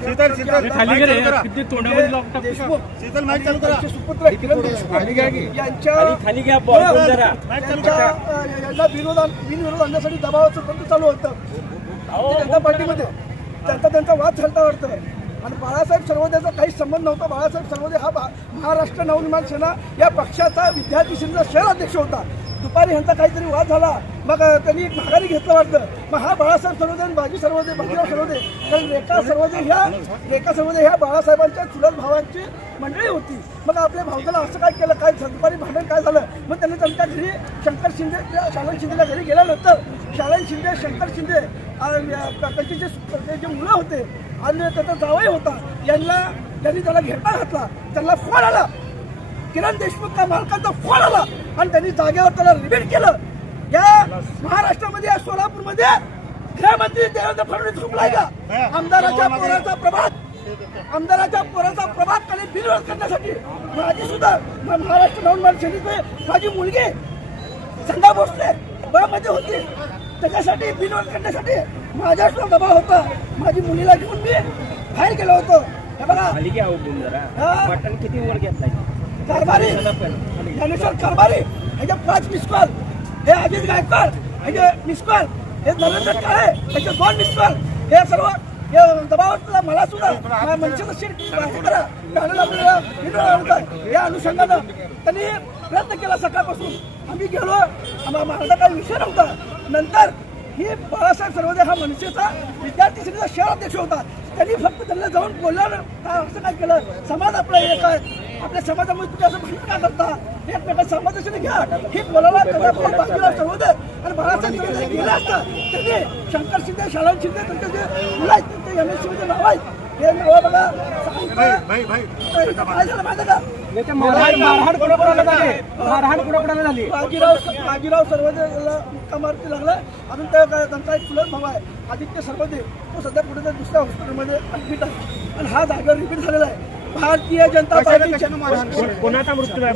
शीतल शीतल खाली गेले किती तोंडामध्ये लॉक टाकतो देशमुख शीतल माईक चालू करा सुपुत्र किरण देशमुख खाली घ्या की यांच्या खाली घ्या बॉल जरा यांना बिनविरोध आणण्यासाठी दबावाचं तंत्र चालू होतं भारतीय जनता पार्टीमध्ये त्यांचा वाद झालता वाटतं. आणि बाळासाहेब सर्वोदयाचा काही संबंध नव्हता. बाळासाहेब सर्वोदय हा महाराष्ट्र नवनिर्माण सेना या पक्षाचा विद्यार्थी सेनेचा शहराध्यक्ष होता. दुपारी ह्यांचा काहीतरी वाद झाला, मग त्यांनी एक माघारी घेतलं वाटतं. मग हा बाळासाहेब सर्वोदय आणि बाजीराव सर्वोदय कारण रेखा सर्वोदय ह्या बाळासाहेबांच्या चुलत भावांची मंडळी होती. मग आपल्या भावताला असं काय केलं, काय दुपारी भांडण काय झालं. मग त्यांनी त्यांच्या घरी शंकर शिंदे शालन शिंदेच्या घरी गेल्यानंतर शालन शिंदे शंकर शिंदे त्यांचे जे मुलं होते आणि त्याचा जावई होता त्यांनी त्याला घेरता घातला. त्यांना फोन आला, किरण देशमुखच्या मालकाचा फोन आला आणि त्यांनी जागेवर त्याला रिबीट केलं. या महाराष्ट्रामध्ये या सोलापूरमध्ये गृहमंत्री देवेंद्र फडणवीस झुकलाय का? आमदाराच्या पोराचा प्रभाग खाली बिनविरोध करण्यासाठी माझी सुद्धा महाराष्ट्र नवनिर्माण सेनेची माझी मुलगी संध्या भोसले मध्ये होती. त्याच्यासाठी बिनविरोध करण्यासाठी माझ्यावर दबाव होता. माझी मुलीला घेऊन मी बाहेर गेलो होतो. हे बघा मटण किती वर घेतलाय कारभारी ज्ञानेश्वर कारभारी ह्याचे 5 मिस कॉल, हे अजित गायकवाड ह्याचे मिस कॉल, हे नरेंद्र काळे ह्याचे 2 मिस कॉल, हे सर्व हे दबावात मला सुद्धा मनसेचं सीट करा या अनुषंगानं त्यांनी प्रयत्न केला. सकाळपासून आम्ही गेलो, माझा काही विषय नव्हता. नंतर ही बाळासाहेब सर्वोदय हा मनसेचा विद्यार्थी सेनेचा शहराध्यक्ष होता. त्यांनी फक्त त्यांना जाऊन बोललं असं काय केलं, समाज आपला एक आहे, आपल्या समाजामध्ये तुम्ही असं भांडण का करता, एकमेका समाजाशी घ्या हे बोलायला त्याचा बाजीराव सर्वोदय आणि बाळासाहेब सर्वोदय गेले असता त्यांनी शंकर शिंदे शालन शिंदे त्यांचे जे मुलं आहेत त्यांचे MLC नाव आहेत हे नाव बघा काय झालं माहिती का? बाजीराव सर्वोदयला मुक्का मारती लागला. अजून त्यांचा एक चुलत भाऊ आहे आदित्य सर्वोदय, तो सध्या कुठे दुसऱ्या हॉस्पिटलमध्ये ऍडमिट आहे आणि हा जागेवर रिपीट झालेला आहे. भारतीय जनता पार्टीच्या कोणाचा मृत्यू आहे?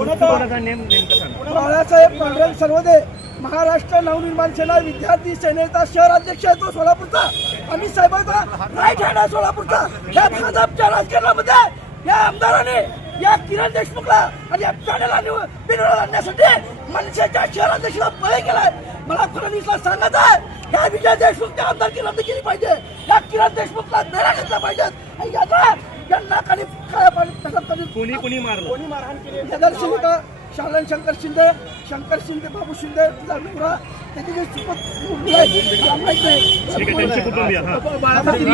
बाळासाहेब पांडुरंग सर्वोदय महाराष्ट्र नवनिर्माण सेना विद्यार्थी सेनेचा शहराध्यक्ष आहे तो सोलापूरचा. अमित साहेबांचा राईट हँड आहे सोलापूरचा. या भाजपच्या राजकारणामध्ये या आमदाराने या किरण देशमुखला आणि या पॅनेलला बिनविरोध आणण्यासाठी मनसेच्या शहराध्यक्षाला पळे केलाय. मला फडणवीसला सांगत आहे या विजय देशमुखच्या आमदारकी रद्द केली पाहिजे, या किरण देशमुखला बेरा घेतला पाहिजे. यांना खाली कोणी मारहाण केली. शालन शंकर शिंदे बाबू शिंदे नवरा त्याची जे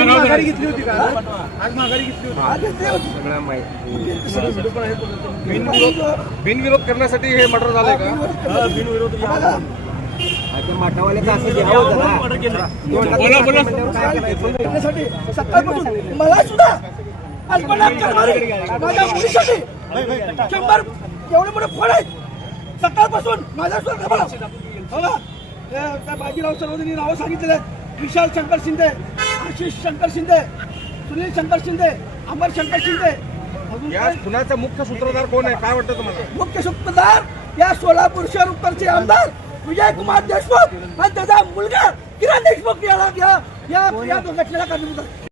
माघारी घेतली होती का? आज माघारी घेतली होती. बिनविरोध करण्यासाठी हे मर्डर झालंय का? बिनविरोध सकाळपासून मला सुद्धा माझ्या मुलीसाठी 100 एवढे मोठे फळ आहेत. सकाळपासून माझ्या सुद्धा बाजीराव सर्वोदयांनी नावं सांगितलेले आहेत. विशाल शंकर शिंदे, आशिष शंकर शिंदे, सुनील शंकर शिंदे, अमर शंकर शिंदे. या खुनाचा मुख्य सूत्रधार कोण आहे काय वाटतं तुम्हाला? मुख्य सूत्रधार या सोलापूर शहर उत्तरचे आमदार विजय कुमार देशमुख आणि त्याचा मुलगा किरण देशमुख या दुर्घटनेला कारणीभूत आहे.